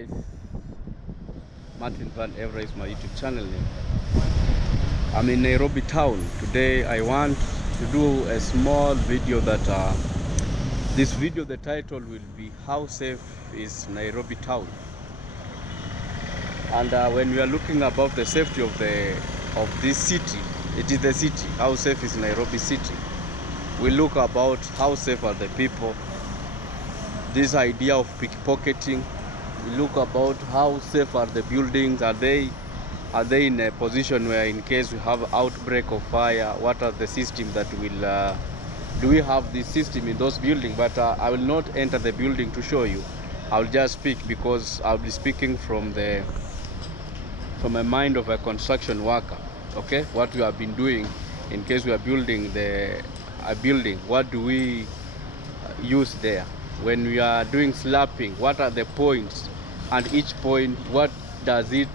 guys, Martin Van Evra is my YouTube channel name. I'm in Nairobi town. Today I want to do a small video that this video, the title will be how safe is Nairobi town. And when we are looking about the safety of this city, it is the city. How safe is Nairobi City? We look about how safe are the people. This idea of pickpocketing. We look about how safe are the buildings. Are they in a position where, in case we have outbreak of fire, what are the system that will do we have this system in those buildings? But I will not enter the building to show you. I will just speak because I'll be speaking from a mind of a construction worker. Okay, what we have been doing in case we are building a building. What do we use there? When we are doing slapping, what are the points? And each point, what does it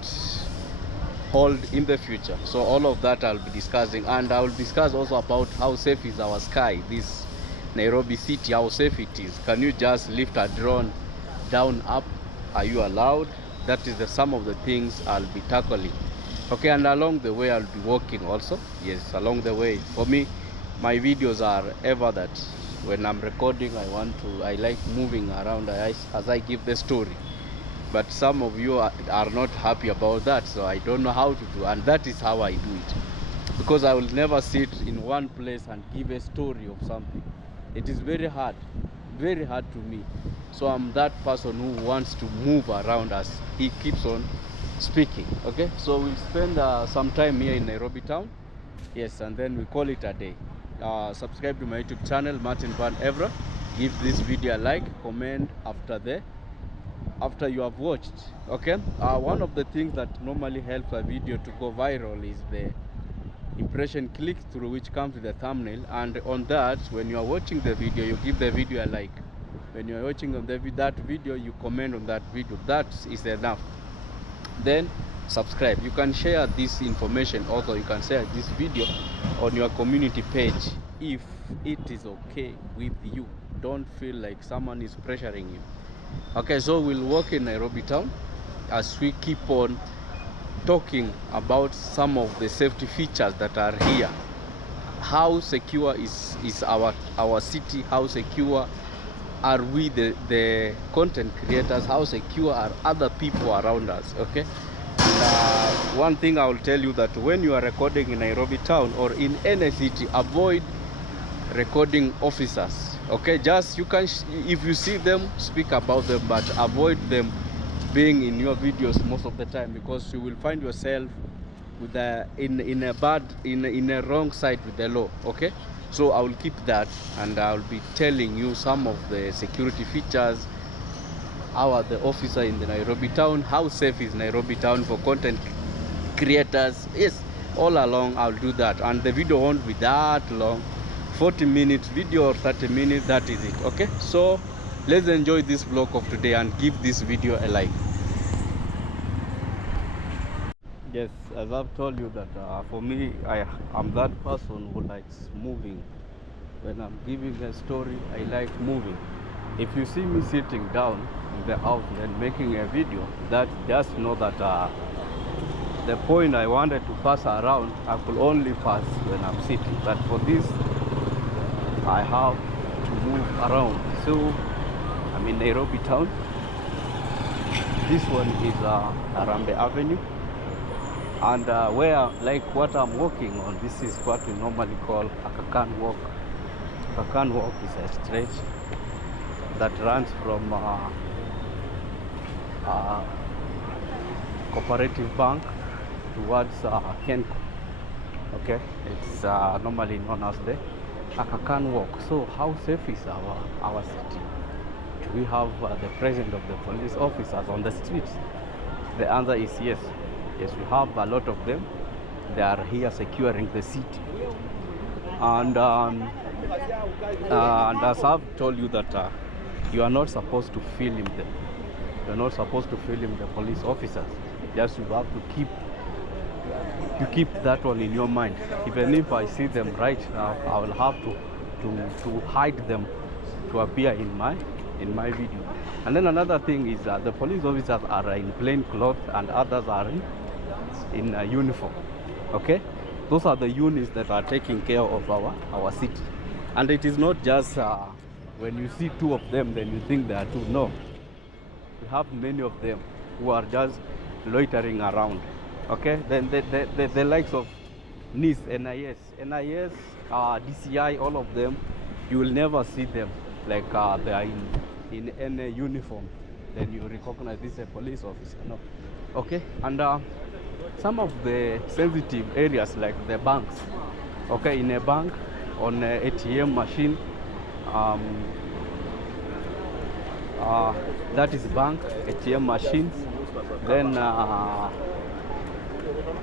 hold in the future? So all of that I'll be discussing, and I will discuss also about how safe is our sky, this Nairobi City, how safe it is. Can you just lift a drone down, up? Are you allowed? That is some of the things I'll be tackling. Okay, and along the way I'll be walking also. Yes, along the way. For me, my videos are ever that when I'm recording, I like moving around as I give the story. But some of you are not happy about that, so I don't know how to do, and that is how I do it. Because I will never sit in one place and give a story of something. It is very hard to me. So I'm that person who wants to move around as he keeps on speaking. Okay, so we'll spend some time here in Nairobi town. Yes, and then we call it a day. Subscribe to my YouTube channel, Martin Van Evra. Give this video a like, comment after you have watched. Okay, one of the things that normally helps a video to go viral is the impression click through, which comes with the thumbnail. And on that, when you are watching the video, you give the video a like. When you are watching on that video, you comment on that video. That is enough. Then subscribe. You can share this information, also you can share this video on your community page if it is okay with you. Don't feel like someone is pressuring you. Okay, so we'll walk in Nairobi town as we keep on talking about some of the safety features that are here. How secure is our city? How secure are we, the content creators? How secure are other people around us? Okay, one thing I will tell you, that when you are recording in Nairobi town or in any city, avoid recording officers. Okay, just you can if you see them, speak about them, but avoid them being in your videos most of the time, because you will find yourself with in a wrong side with the law. Okay, so I will keep that, and I will be telling you some of the security features. How are the officer in the Nairobi town? How safe is Nairobi town for content creators? Yes, all along I'll do that, and the video won't be that long. 40 minutes video or 30 minutes, that is it. Okay, so let's enjoy this vlog of today and give this video a like. Yes, as I've told you that for me, I'm that person who likes moving. When I'm giving a story, I like moving. If you see me sitting down in the house and making a video, that just know that the point I wanted to pass around, I could only pass when I'm sitting. But for this, I have to move around. So I'm in Nairobi town. This one is Harambee Avenue, and where, like what I'm walking on, this is what we normally call Hakuna walk. Hakuna walk is a stretch that runs from Cooperative Bank towards Kenko. Okay, it's normally known as the Hakuna walk. So how safe is our city? Do we have the presence of the police officers on the streets? The answer is yes. Yes, we have a lot of them. They are here securing the city. And as I've told you that you are not supposed to film them. You are not supposed to film the police officers. Just you have to keep that one in your mind. Even if I see them right now, I will have to hide them to appear in my in my video. And then another thing is the police officers are in plain clothes and others are in uniform. Okay, those are the units that are taking care of our city. And it is not just when you see two of them then you think there are two. No, we have many of them who are just loitering around. Okay, then the likes of NIS, DCI, all of them, you will never see them like they are in any uniform. Then you recognize this is a police officer. No, okay. And some of the sensitive areas like the banks. Okay, in a bank, on a ATM machine, that is bank ATM machines. Then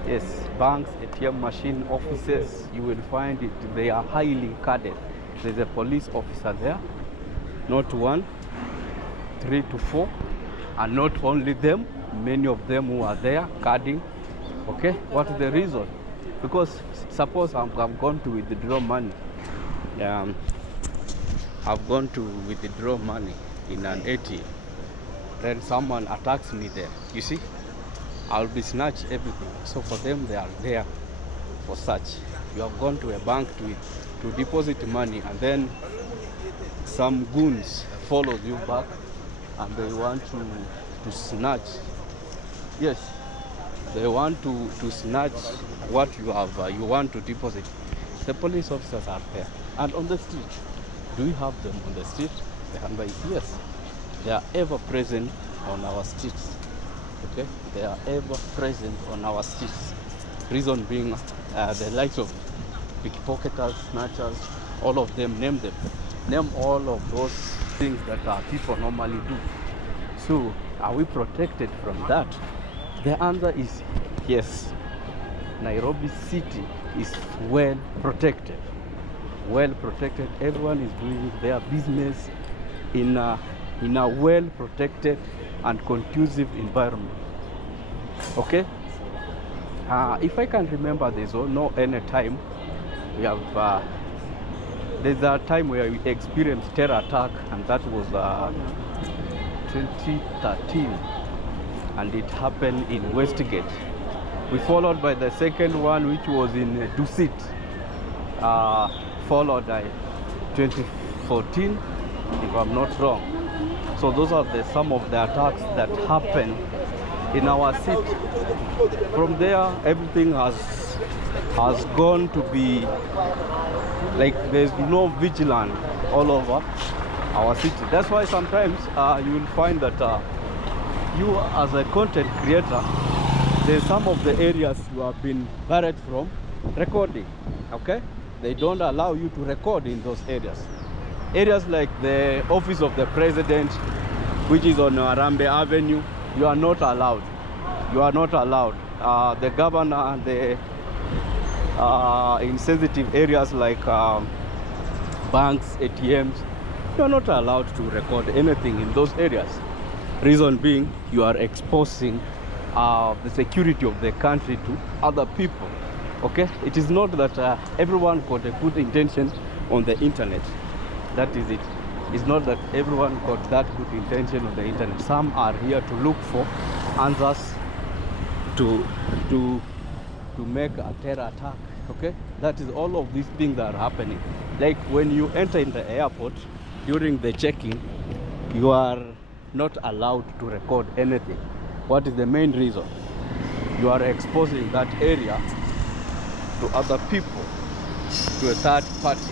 yes, banks, ATM machine, offices, you will find it, they are highly guarded. There's a police officer there, not one, 3 to 4, and not only them, many of them who are there guarding. Okay, what is the reason? Because suppose I've gone to withdraw money, I've gone to withdraw money in an ATM, then someone attacks me there, you see, I'll be snatched everything. So for them, they are there for such. You have gone to a bank to deposit money, and then some goons follow you back and they want to snatch. Yes, they want to snatch what you have, you want to deposit. The police officers are there. And on the street, do you have them on the street? The handbag, yes, they are ever present on our streets. Okay, they are ever present on our streets. Reason being, the likes of pickpocketers, snatchers, all of them, name them. Name all of those things that people normally do. So, are we protected from that? The answer is yes. Nairobi City is well protected. Well protected. Everyone is doing their business in a well protected and conducive environment. Okay. If I can remember, there's no any time we have. There's a time where we experienced terror attack, and that was 2013, and it happened in Westgate. We followed by the second one, which was in Dusit, followed by 2014, if I'm not wrong. So those are some of the attacks that happened in our city. From there, everything has gone to be like there's no vigilance all over our city. That's why sometimes you will find that you as a content creator, there's some of the areas you have been barred from recording. Okay, they don't allow you to record in those areas. Areas like the office of the president, which is on Arambe Avenue, you are not allowed. You are not allowed. The governor and the in sensitive areas like banks, ATMs, you are not allowed to record anything in those areas. Reason being, you are exposing the security of the country to other people. Okay, it is not that everyone got a good intention on the internet. That is it. It's not that everyone got that good intention on the internet. Some are here to look for answers to make a terror attack. Okay, that is all of these things that are happening. Like when you enter in the airport during the check-in, you are not allowed to record anything. What is the main reason? You are exposing that area to other people, to a third party,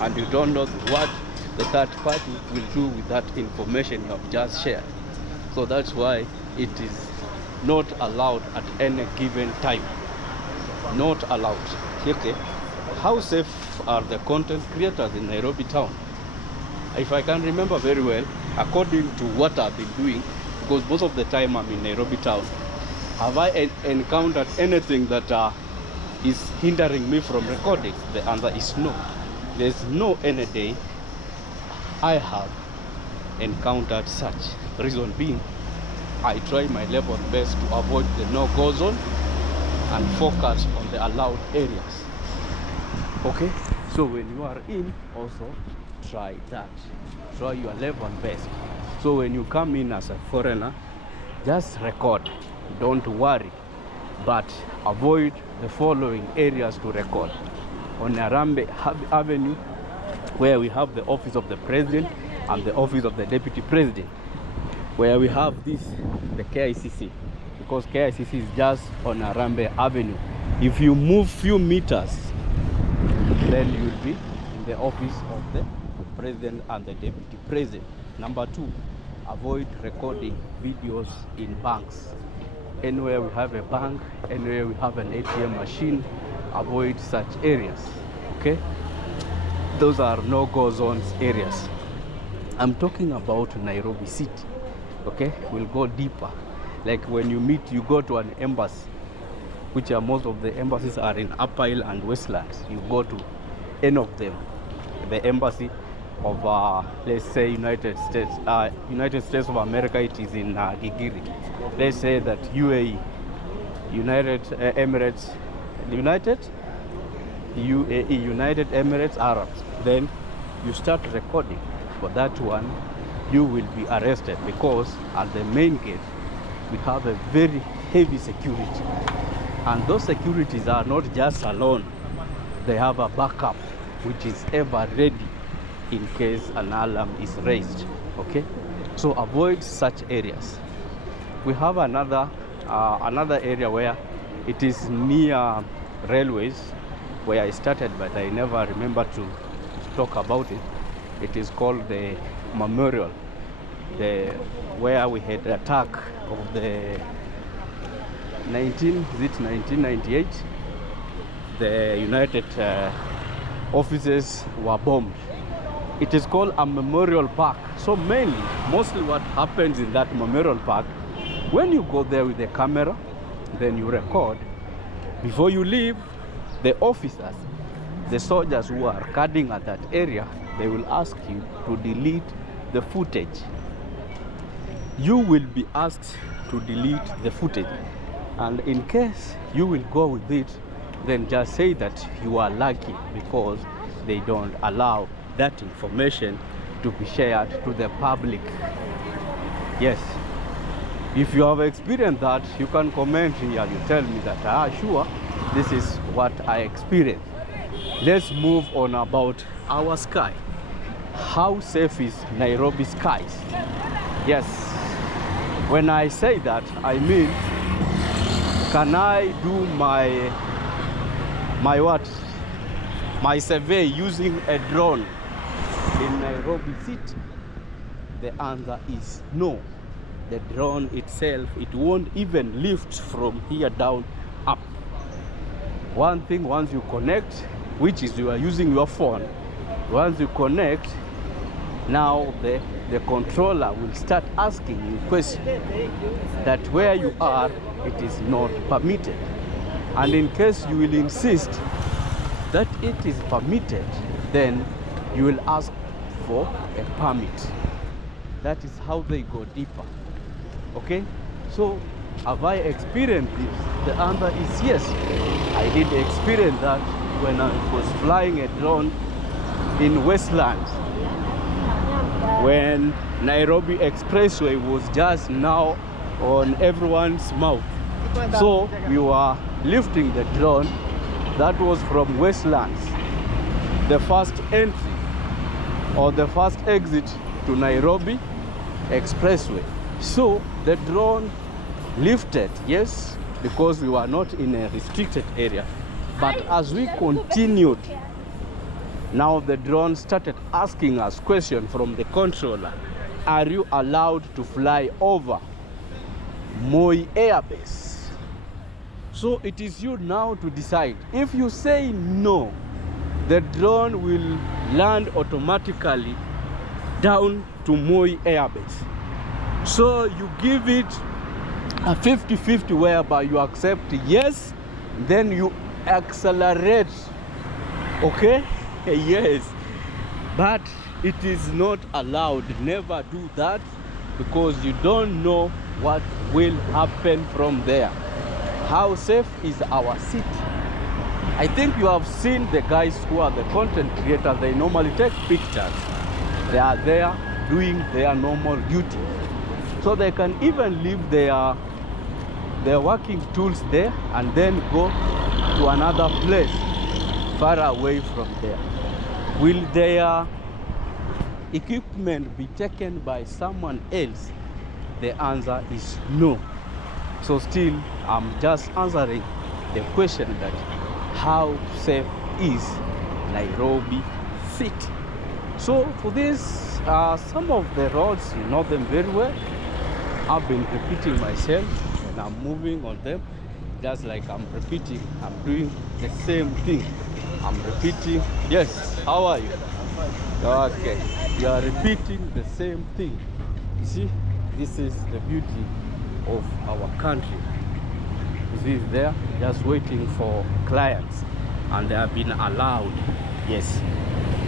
and you don't know what the third party will do with that information you have just shared. So that's why it is not allowed at any given time. Not allowed. Okay. How safe are the content creators in Nairobi town? If I can remember very well, according to what I've been doing, because most of the time I'm in Nairobi town, have I encountered anything that is hindering me from recording? The answer is no. There's no any day I have encountered such. Reason being, I try my level best to avoid the no-go zone and focus on the allowed areas. Okay, so when you are in, also try that. Try your level best. So when you come in as a foreigner, just record. Don't worry, but avoid the following areas to record. On Harambee Avenue, where we have the office of the president and the office of the deputy president, where we have this, the KICC, because KICC is just on Harambee Avenue. If you move few meters, then you will be in the office of the president and the deputy president. Number 2, avoid recording videos in banks. Anywhere we have a bank, anywhere we have an ATM machine, avoid such areas. Okay, those are no-go zones areas. I'm talking about Nairobi City. Okay, we'll go deeper. Like when you go to an embassy, which are most of the embassies are in Upper Hill and Westlands. You go to any of them. The embassy of let's say United States of America, it is in Gigiri. Let's say that UAE, United Emirates, United Emirates Arabs. Then you start recording. For that one, you will be arrested, because at the main gate we have a very heavy security, and those securities are not just alone. They have a backup which is ever ready in case an alarm is raised. Okay, so avoid such areas. We have another area where it is near railways, where I started, but I never remember to talk about it. It is called the Memorial, where we had the attack of the 1998. The United offices were bombed. It is called a memorial park. So mostly what happens in that memorial park, when you go there with the camera, then you record. Before you leave, the officers, the soldiers who are guarding at that area, they will ask you to delete the footage. You will be asked to delete the footage, and in case you will go with it, then just say that you are lucky, because they don't allow that information to be shared to the public. Yes, if you have experienced that, you can comment here. You tell me that, sure, this is what I experienced. Let's move on about our sky. How safe is Nairobi skies? Yes, when I say that, I mean, can I do my survey using a drone in Nairobi City? The answer is no. The drone itself, it won't even lift from here down up. One thing, once you connect, which is you are using your phone, once you connect, now the controller will start asking you questions that where you are, it is not permitted. And in case you will insist that it is permitted, then you will ask for a permit. That is how they go deeper. Okay, so have I experienced this? The answer is yes. I did experience that when I was flying a drone in Westlands, when Nairobi Expressway was just now on everyone's mouth. So we were lifting the drone that was from Westlands, the first entry or the first exit to Nairobi Expressway. So the drone lifted, yes, because we were not in a restricted area. But as we continued, now the drone started asking us questions from the controller. Are you allowed to fly over Moi Air Base? So it is you now to decide. If you say no, the drone will land automatically down to Moi Air Base. So you give it a 50-50 whereby you accept yes, then you accelerate. Okay? Yes. But it is not allowed. Never do that, because you don't know what will happen from there. How safe is our city? I think you have seen the guys who are the content creators. They normally take pictures They are there doing their normal duty. So they can even leave their working tools there and then go to another place far away from there. Will their equipment be taken by someone else? The answer is no. So still, I'm just answering the question that how safe is Nairobi City? So for this, some of the roads, you know them very well. I've been repeating myself when I'm moving on them. Just like I'm repeating, I'm doing the same thing. I'm repeating. Yes, how are you? Okay, you are repeating the same thing. You see, this is the beauty of our country. You see there, just waiting for clients, and they have been allowed. Yes.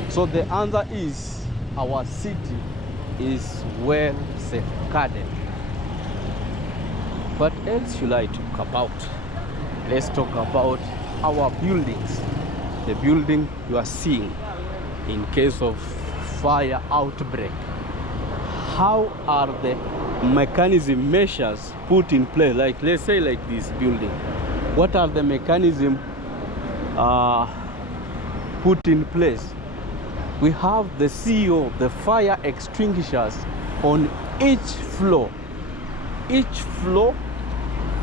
So the answer is our city is well safeguarded. What else should I talk about? Let's talk about our buildings. The building you are seeing in case of fire outbreak. How are the mechanism measures put in place? Like, let's say like this building. What are the mechanism put in place? We have the CEO, the fire extinguishers on each floor. Each floor,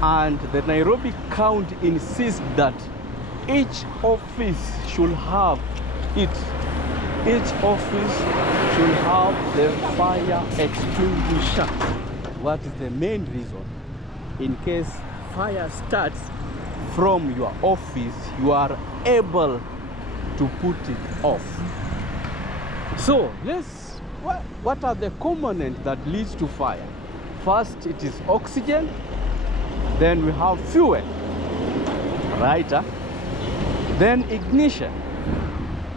and the Nairobi County insists that each office should have it. Each office should have the fire extinguisher. What is the main reason? In case fire starts from your office, you are able to put it off. So what are the components that leads to fire? First, it is oxygen. Then we have fuel, right? Then ignition.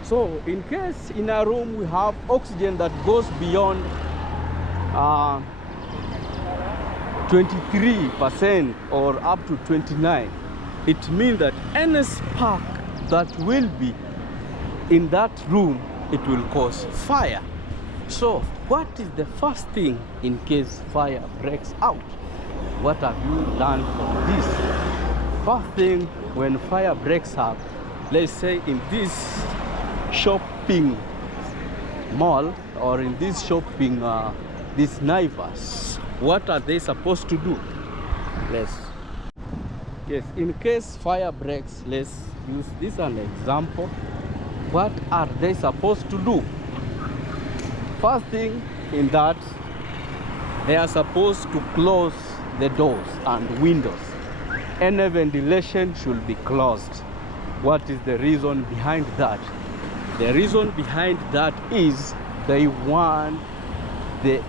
So in case in a room we have oxygen that goes beyond 23% or up to 29%, it means that any spark that will be in that room, it will cause fire. So what is the first thing in case fire breaks out? What have you learned from this? First thing, when fire breaks out, let's say in this shopping mall or in this shopping, these neighbors, what are they supposed to do? Yes, in case fire breaks, let's use this as an example. What are they supposed to do? First thing in that, they are supposed to close the doors and windows. Any ventilation should be closed. What is the reason behind that? The reason behind that is they want the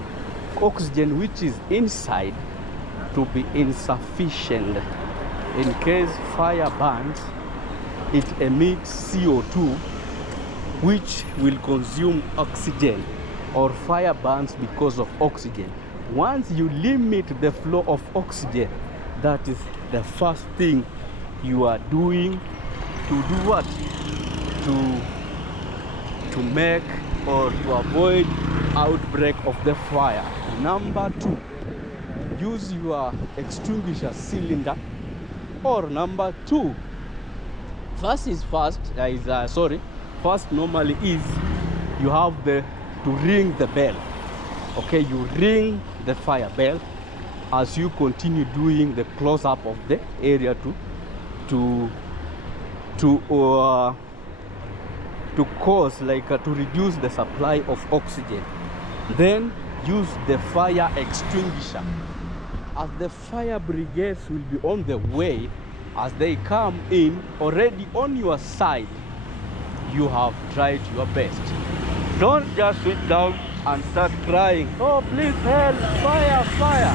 oxygen which is inside to be insufficient. In case fire burns, it emits CO2, which will consume oxygen, or fire burns because of oxygen. Once you limit the flow of oxygen, that is the first thing you are doing to do what? To make or to avoid outbreak of the fire. Number two, use your extinguisher cylinder. Or number two, first normally is you have to ring the bell. Okay, you ring the fire bell as you continue doing the close-up of the area to cause to reduce the supply of oxygen. Then use the fire extinguisher. As the fire brigades will be on the way, as they come in already on your side, you have tried your best. Don't just sit down and start crying, oh please help, fire, fire.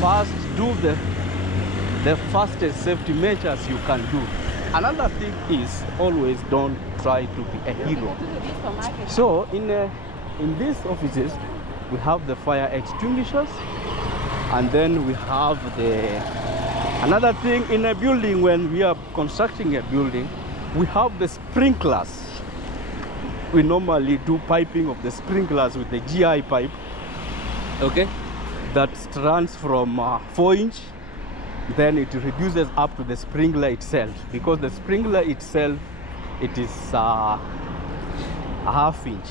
First, do the fastest safety measures you can do. Another thing is always don't try to be a hero. So in these offices, we have the fire extinguishers, and then we have another thing in a building. When we are constructing a building, we have the sprinklers. we normally do piping of the sprinklers with the GI pipe, okay, that runs from 4-inch, then it reduces up to the sprinkler itself, because the sprinkler itself, it is a 1/2 inch,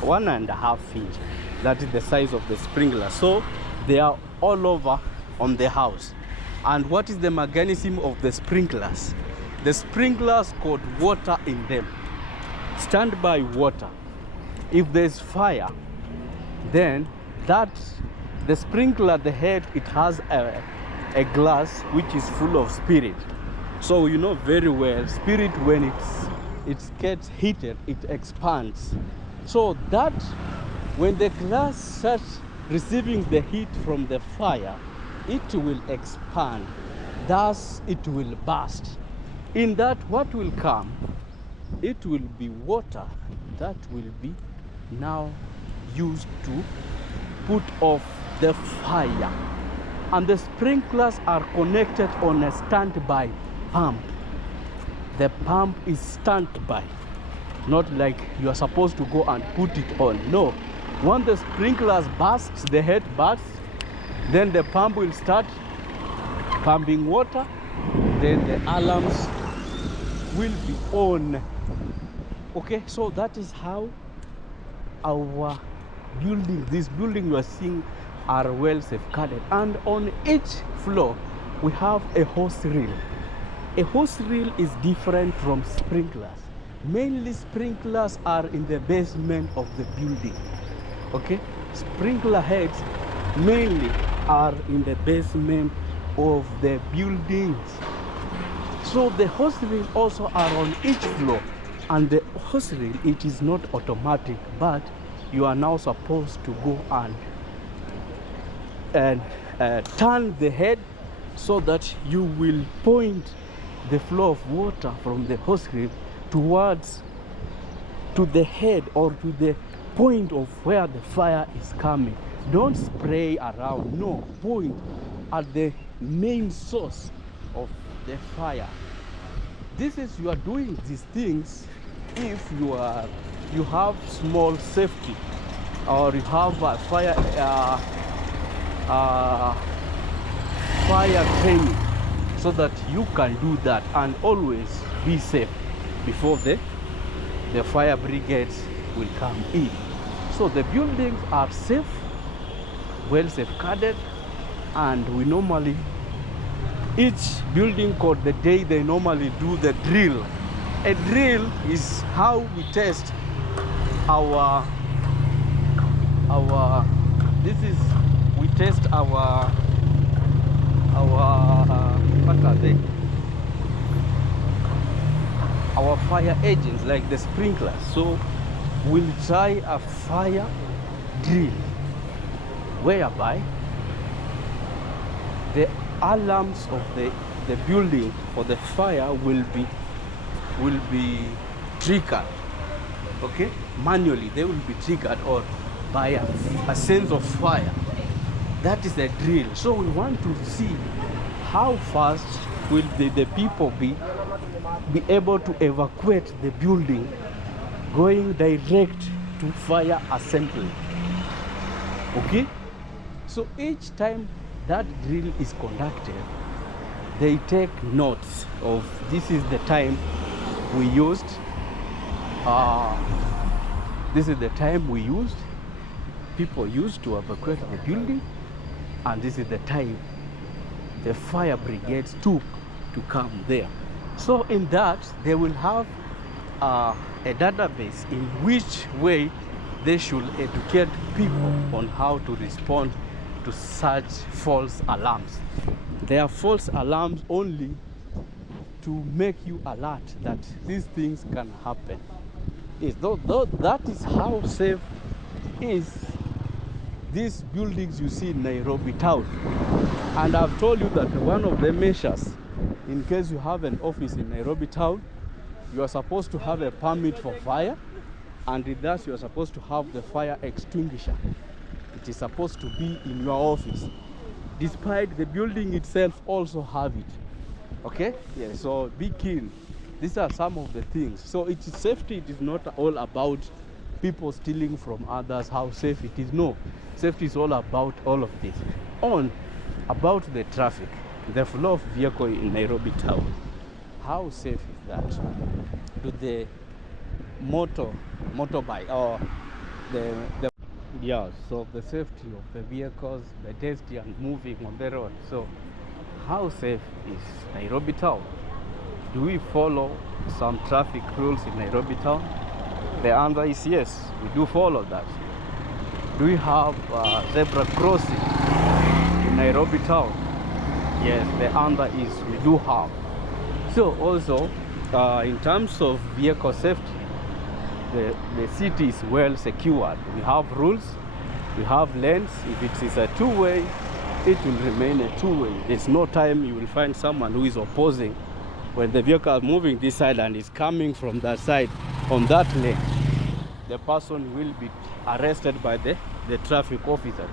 1.5 inch. That is the size of the sprinkler. So they are all over on the house. And what is the mechanism of the sprinklers? The sprinklers got water in them, standby water. If there's fire, then the sprinkler, the head, it has a glass which is full of spirit. So you know very well, spirit, when it gets heated, it expands. So that when the glass starts receiving the heat from the fire, it will expand, thus it will burst. In that, what will come? It will be water that will be now used to put off the fire. And the sprinklers are connected on a standby pump. The pump is standby, not like you are supposed to go and put it on. No, when the sprinklers bursts, the head bursts, then the pump will start pumping water, then the alarms will be on. Okay, so that is how our building, this building you are seeing, are well safeguarded. And on each floor we have a hose reel. A hose reel is different from sprinklers. Mainly sprinklers are in the basement of the building. Okay, sprinkler heads mainly are in the basement of the buildings. So the hose reel also are on each floor. And the hose reel, it is not automatic, but you are now supposed to go and turn the head so that you will point the flow of water from the hose reel to the head, or to the point of where the fire is coming. Don't spray around, no, point at the main source of the fire. This is, you are doing these things if you have small safety, or you have a fire training, so that you can do that and always be safe before the fire brigades will come in. So the buildings are safe, well safeguarded, and we normally, each building code, the day they normally do the drill. A drill is how we test our we test our what are they? Our fire agents, like the sprinklers. So we'll try a fire drill whereby the alarms of the building for the fire will be triggered, okay, manually. They will be triggered, or by a sense of fire. That is a drill. So we want to see how fast will the people be able to evacuate the building, going direct to fire assembly. Okay, so each time that drill is conducted, they take notes of, this is the time we used, this is the time we used, people used to evacuate the building, and this is the time the fire brigades took to come there. So in that, they will have a database in which way they should educate people on how to respond to such false alarms. They are false alarms only to make you alert that these things can happen. That is how safe is these buildings you see in Nairobi town. And I've told you that one of the measures, in case you have an office in Nairobi town, you are supposed to have a permit for fire, and with that you are supposed to have the fire extinguisher. It is supposed to be in your office, despite the building itself also have it. Okay? Yeah, so be keen These are some of the things. So it is safety. It is not all about people stealing from others, how safe it is. No, safety is all about all of this. About the traffic, the flow of vehicle in Nairobi town, how safe is that? Do the motorbike or the yeah, so the safety of the vehicles, the pedestrians moving on the road. So how safe is Nairobi town? Do we follow some traffic rules in Nairobi town? The answer is yes, we do follow that. Do we have zebra crossing in Nairobi town? Yes, the answer is we do have. So also, in terms of vehicle safety, the city is well secured. We have rules, we have lanes. If it is a two-way, it will remain a two-way. There's no time you will find someone who is opposing when the vehicle is moving this side and is coming from that side on that lane. The person will be arrested by the traffic officer.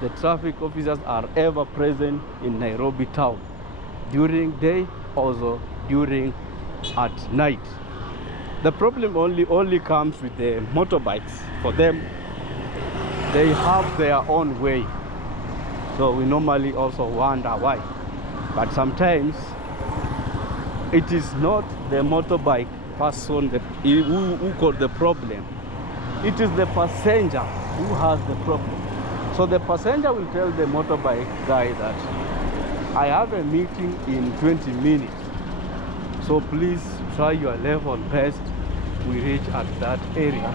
The traffic officers are ever present in Nairobi town, during day, also during at night. The problem only comes with the motorbikes. For them, they have their own way. So we normally also wonder why. But sometimes it is not the motorbike person who got the problem. It is the passenger who has the problem. So the passenger will tell the motorbike guy that I have a meeting in 20 minutes. So please try your level best. We reach at that area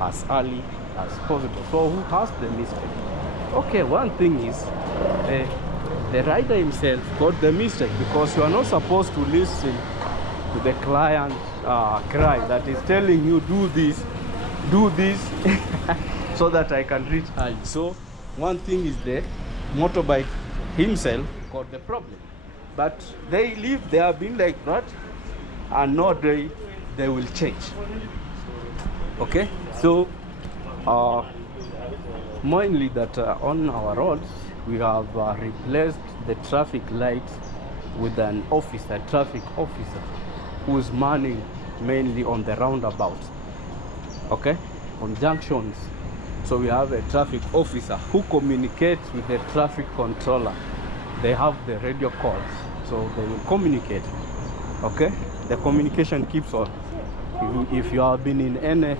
as early as possible. So who has the mistake? Okay, one thing is the rider himself got the mistake, because you are not supposed to listen to the client cry that is telling you do this so that I can reach early. So one thing is the motorbike himself got the problem. But they have been like that, and no day they will change. Okay, so mainly that on our roads we have replaced the traffic lights with an officer, traffic officer, who is manning mainly on the roundabouts. Okay, on junctions. So we have a traffic officer who communicates with the traffic controller. They have the radio calls, so they will communicate. Okay, the communication keeps on. If you have been in any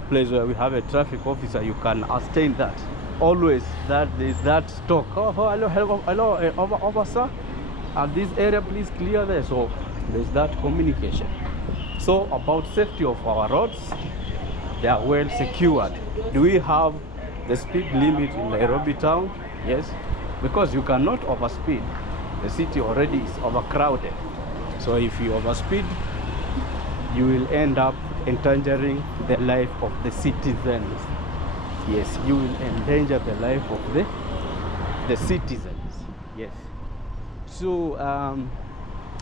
place where we have a traffic officer, you can ascertain that always that there is that talk. Oh, hello, officer, and this area please clear there. So there's that communication. So about safety of our roads, they are well secured. Do we have the speed limit in Nairobi town? Yes, because you cannot overspeed. The city already is overcrowded. So if you overspeed, you will end up endangering the life of the citizens. Yes, you will endanger the life of the citizens. Yes. So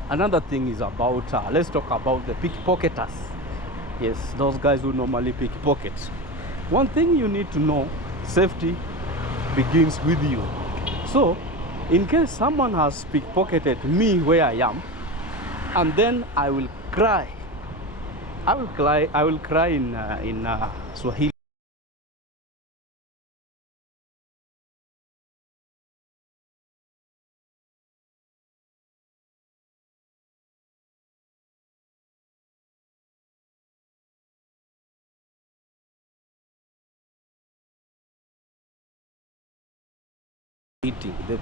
another thing is about, let's talk about the pickpocketers. Yes, those guys who normally pickpocket. One thing you need to know, safety begins with you. So in case someone has pickpocketed me where I am, and then I will cry in Swahili.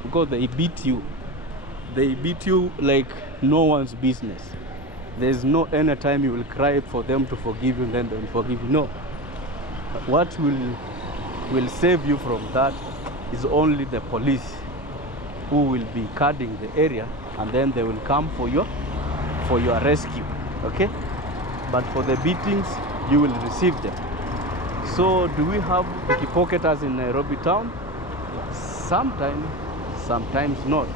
Because they beat you like no one's business. There's no any time you will cry for them to forgive you and then they will forgive you. No. What will save you from that is only the police, who will be guarding the area, and then they will come for your rescue. Okay? But for the beatings, you will receive them. So do we have pickpocketers in Nairobi town? Sometimes not.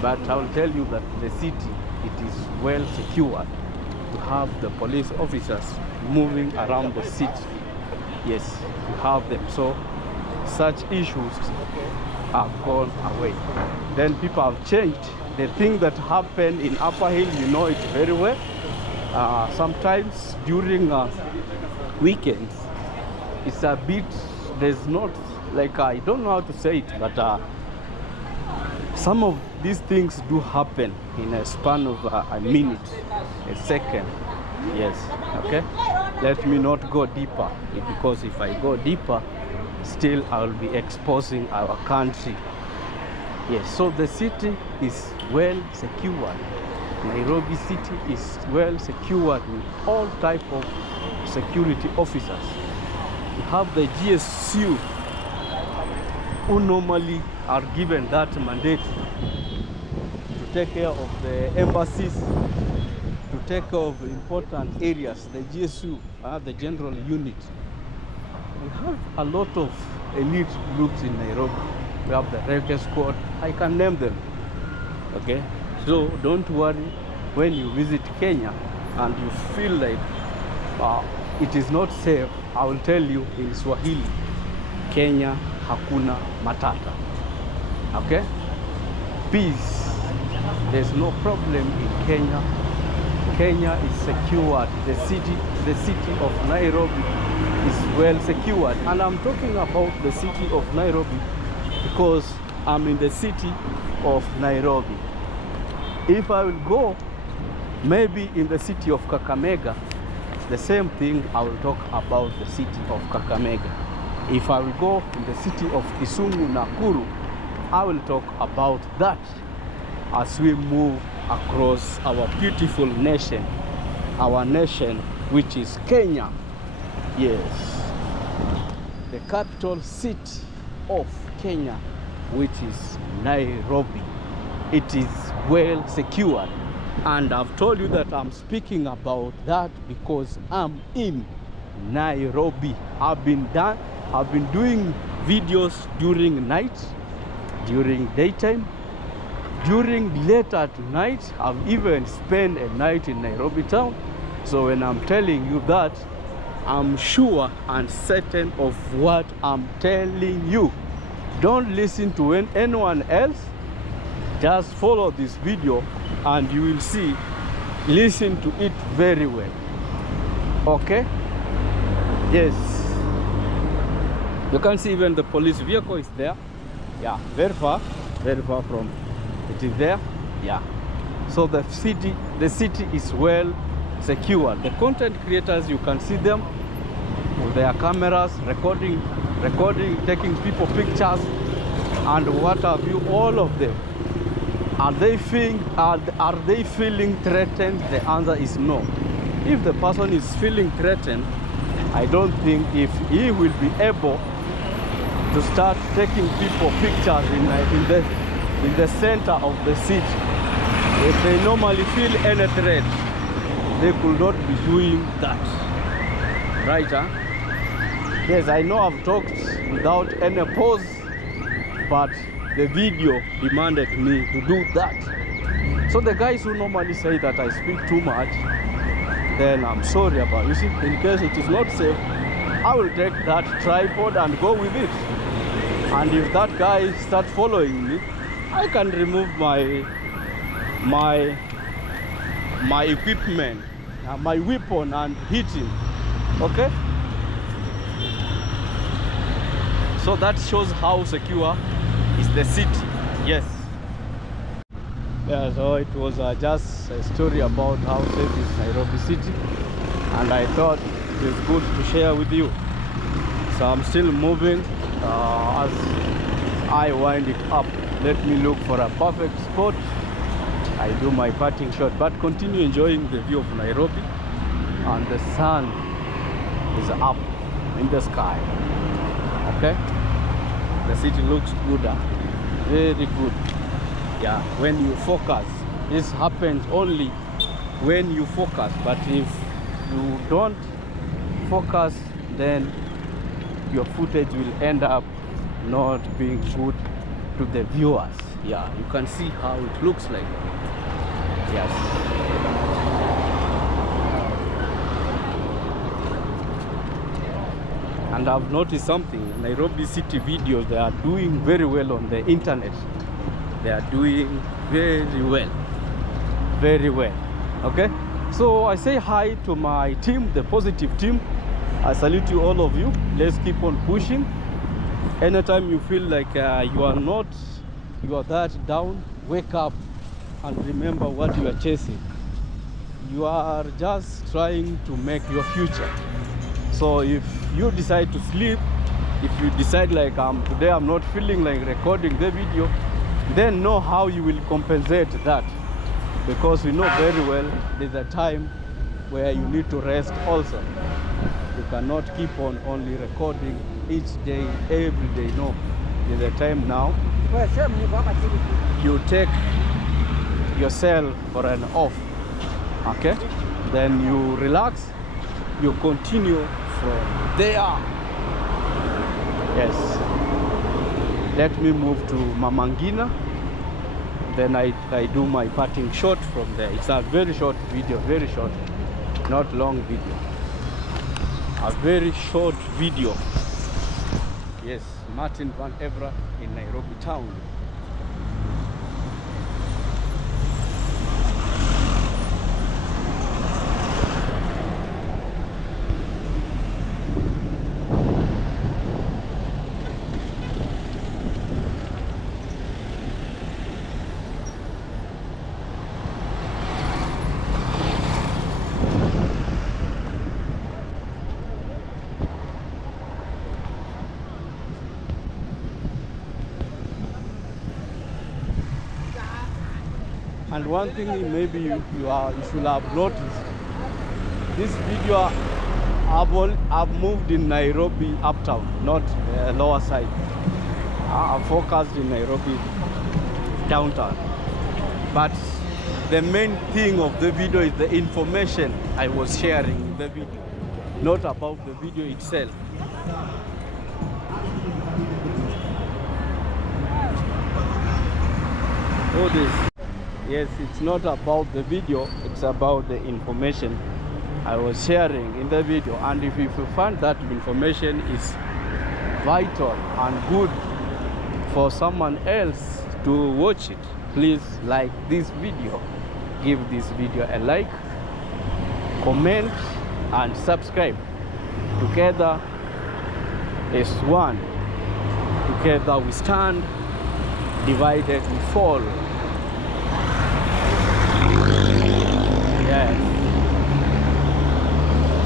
But I will tell you that the city, it is well secured. We have the police officers moving around the city. Yes, we have them. So such issues have gone away. Then people have changed. The thing that happened in Upper Hill, you know it very well. Sometimes during weekends, it's a bit, there's not, like, I don't know how to say it, but some of these things do happen in a span of a minute, a second. Yes, okay? Let me not go deeper, because if I go deeper, still I will be exposing our country. Yes, so the city is well secured. Nairobi City is well secured with all type of security officers. We have the GSU who normally are given that mandate to take care of the embassies, to take care of important areas. The GSU, the general unit. We have a lot of elite groups in Nairobi. We have the Reggae Squad. I can name them. Okay? So don't worry when you visit Kenya and you feel like it is not safe. I will tell you in Swahili, Kenya hakuna matata. Okay? Peace. There's no problem in Kenya. Kenya is secured. The city of Nairobi is well secured. And I'm talking about the city of Nairobi because I'm in the city of Nairobi. If I will go maybe in the city of Kakamega, the same thing I will talk about the city of Kakamega. If I will go in the city of Kisumu, Nakuru, I will talk about that as we move across our beautiful nation, our nation which is Kenya. Yes, the capital city of Kenya, which is Nairobi. It is well secured, and I've told you that I'm speaking about that because I'm in Nairobi. I've been doing videos during night, during daytime, during late at night. I've even spent a night in Nairobi town. So when I'm telling you that, I'm sure and certain of what I'm telling you. Don't listen to anyone else. Just follow this video and you will see. Listen to it very well. Okay? Yes. You can see even the police vehicle is there. Yeah, very far from. It is there. Yeah. So the city is well secured. The content creators, you can see them with their cameras recording, taking people pictures and what have you, all of them. Are they feeling threatened? The answer is no. If the person is feeling threatened, I don't think if he will be able to start taking people pictures in the center of the city. If they normally feel any threat, they could not be doing that. Right, huh? Yes, I know I've talked without any pause, but the video demanded me to do that. So the guys who normally say that I speak too much, then I'm sorry about it. You see, in case it is not safe, I will take that tripod and go with it. And if that guy starts following me, I can remove my equipment, my weapon, and hit him. Okay? So that shows how secure is the city. Yes. Yeah, so it was just a story about how safe is Nairobi City, and I thought it was good to share with you. So I'm still moving as I wind it up. Let me look for a perfect spot. I do my parting shot, but continue enjoying the view of Nairobi, and the sun is up in the sky. Okay, the city looks good, very good. Yeah, when you focus. This happens only when you focus, but if you don't focus, then your footage will end up not being good to the viewers. Yeah, you can see how it looks like. Yes. And I've noticed something. Nairobi City videos, they are doing very well on the internet. They are doing very well. Very well. Okay? So I say hi to my team, the positive team. I salute you, all of you. Let's keep on pushing. Anytime you feel like you are that down, wake up and remember what you are chasing. You are just trying to make your future. So if you decide to sleep, if you decide like today I'm not feeling like recording the video, then know how you will compensate that, because we know very well there's a time where you need to rest also. You cannot keep on only recording each day, every day. No, there's a time now you take yourself for an off, okay? Then you relax, you continue from there. Yes, let me move to Mamangina, then I do my parting shot from there. It's a very short video, very short, not long video, a very short video. Yes, Martin Van Evra in Nairobi town. And one thing maybe you should have noticed, this video I've moved in Nairobi uptown, not lower side. I've focused in Nairobi downtown. But the main thing of the video is the information I was sharing in the video, not about the video itself. All this. Yes, it's not about the video, it's about the information I was sharing in the video. And if you find that information is vital and good for someone else to watch it, please like this video, give this video a like, comment and subscribe. Together is one. Together we stand, divided we fall. Yes.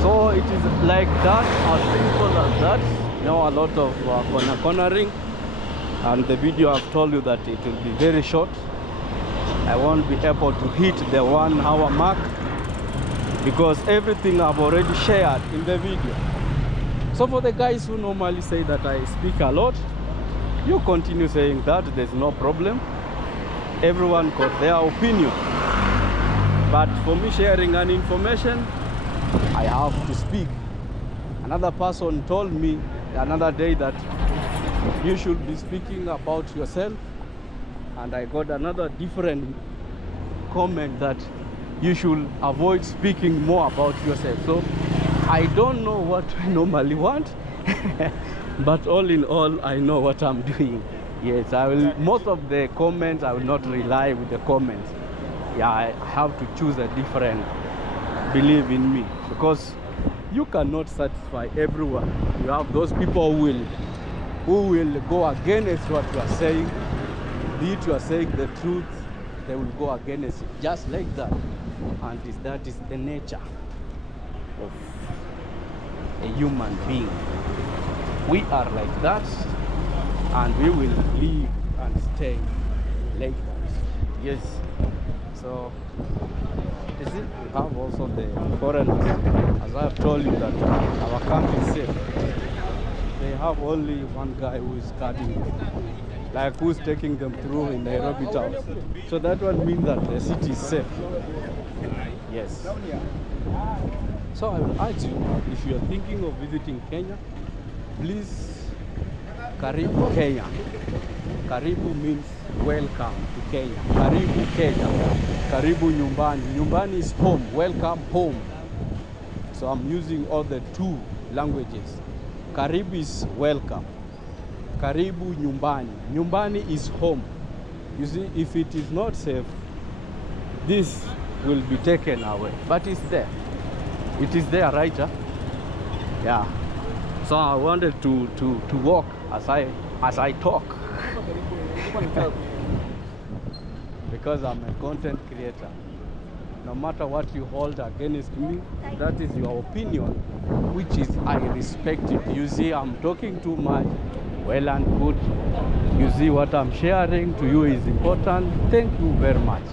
So it is like that, as simple as that. You know, a lot of cornering, and the video I've told you that it will be very short. I won't be able to hit the 1 hour mark because everything I've already shared in the video. So for the guys who normally say that I speak a lot, you continue saying that, there's no problem. Everyone got their opinion. But for me sharing an information, I have to speak. Another person told me another day that you should be speaking about yourself, and I got another different comment that you should avoid speaking more about yourself. So I don't know what I normally want, but all in all, I know what I'm doing. Yes, I will. Most of the comments, I will not rely with the comments. Yeah, I have to choose a different belief in me, because you cannot satisfy everyone. You have those people who will go against what you are saying. Be it you are saying the truth, they will go against it, just like that. And that is the nature of a human being. We are like that, and we will live and stay like that. Yes. So is it? We have also the foreigners. As I have told you that our camp is safe. They have only one guy who is guarding them, like who's taking them through in Nairobi town. So that one means that the city is safe. Yes. So I will urge you, if you are thinking of visiting Kenya, please, Karibu Kenya. Karibu means welcome to Kenya. Karibu Kenya. Karibu nyumbani. Nyumbani is home. Welcome home. So I'm using all the two languages. Karibu is welcome. Karibu nyumbani. Nyumbani is home. You see, if it is not safe, this will be taken away. But it's there. It is there, right? Huh? Yeah. So I wanted to walk as I talk. Because I'm a content creator. No matter what you hold against me, that is your opinion, which is I respect it. You see, I'm talking too much. Well and good. You see, what I'm sharing to you is important. Thank you very much.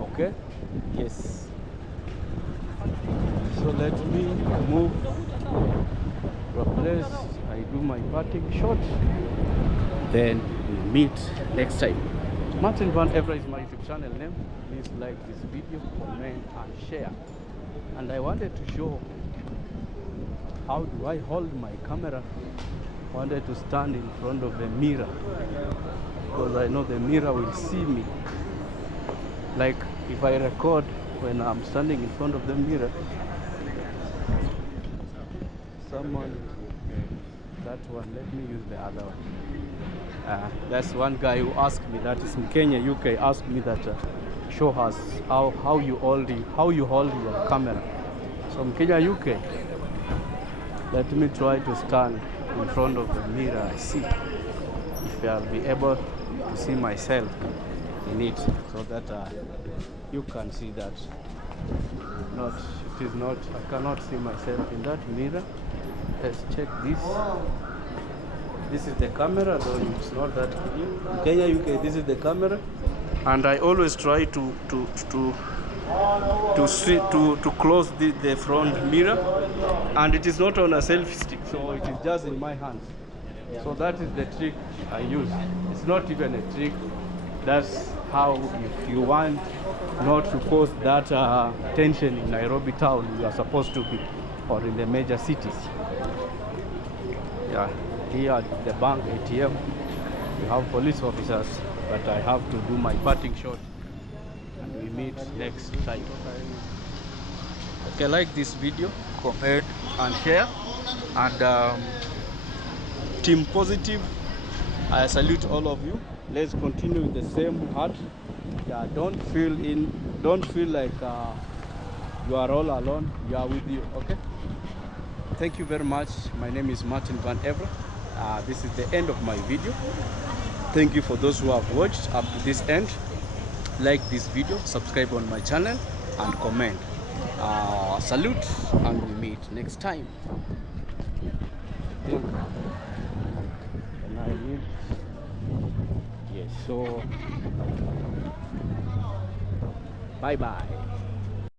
Okay? Yes. So let me move to a place. I do my parting shot. Then we meet next time. Martin Van Evra is my YouTube channel name. Please like this video, comment and share. And I wanted to show how do I hold my camera. I wanted to stand in front of the mirror because I know the mirror will see me. Like if I record when I'm standing in front of the mirror, someone, that one, let me use the other one. That's one guy who asked me, that is in Kenya, UK, asked me that show us how you hold your camera. So in Kenya, UK, let me try to stand in front of the mirror. I see if I'll be able to see myself in it, so that you can see that. I cannot see myself in that mirror. Let's check this. This is the camera, though it's not that clear. In Kenya, UK, this is the camera, and I always try to close the front mirror, and it is not on a selfie stick, so it is just in my hands. So that is the trick I use. It's not even a trick. That's how, if you want not to cause that tension in Nairobi town, you are supposed to be, or in the major cities. Yeah. Here at the bank ATM, we have police officers, but I have to do my parting shot, and we meet next time. Okay, like this video, comment and share, and Team Positive, I salute all of you. Let's continue with the same heart. Yeah, don't feel like you are all alone. You are with you. Okay. Thank you very much. My name is Martin Van Evra. This is the end of my video. Thank you for those who have watched up to this end. Like this video, subscribe on my channel, and comment. Salute, and we meet next time. And I need, yes, so bye bye.